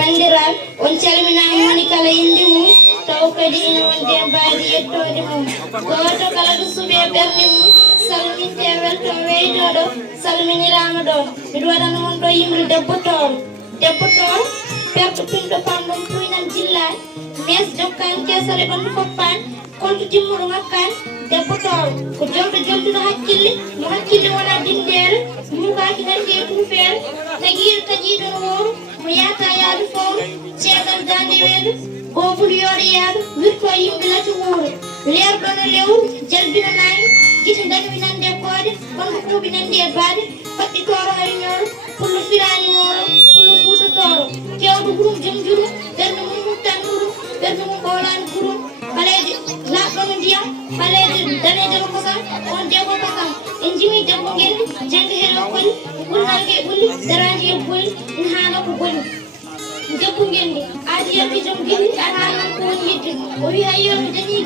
bandiral on calminama woni kala inde mum taw kadi ina wonde mbaadi yettode mum goto kala ɗo suuɓe ɓerde mum salminte welto weydoɗo salminirama ɗo miɗo waɗana on ɗo yimre debbo toon perto pinɗo pamɗon puynan jillaani mes jokkani kesale ɓandu foppani konto timmuɗo ngakkani debbo toon ko jomɗo jomduɗo hakkille mo hakkille wona dindere mukaki nandi e tuufere tagiiɗo tajiɗon woro mo yata yaadu fowru ceegal dande weedu gobul yooɗo yaadu wirto yimɓe lati wuuro leerɗono lewru jalbina nani gite dañuminande e koode wonko kuuɓinande e baade faɗɗi toro hay ñooro pullo firani mooro pullo fuuta toro kewɗo hurum joom jurum ɓernde mum muttan hurum ɓernde mum ɓowlani hurum ɓaleeje laɓɗono ndiyam ɓaleeje daneejono kosam on debbo kosam en jimi debbo ngelli jangde heno koli ɓurnangue e ɓulli darani e boyli ina haala ko boni debbo ngelli aadi yalti joom giɗi aɗa ko woni yidde o wi hayyo mi dañi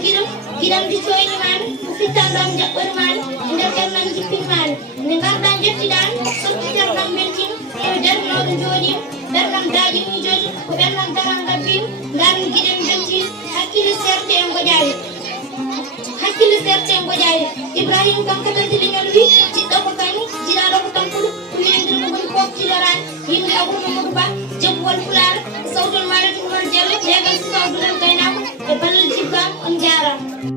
giɗam ndi coynimami ko fittanɗam jaɓɓoremami e nder ɓernam jippinmami nde garɗa jettiɗami sottiterɗam beltima eɓe darnoɗo jooɗima ɓernam daƴimi joni ko ɓernam damal gabbima darmi guiɗen beltima hakkille serde e ngoƴayi ibrahima kam katante leñol wi jiɗɗo ko kani jiɗaɗo ko tampuɗo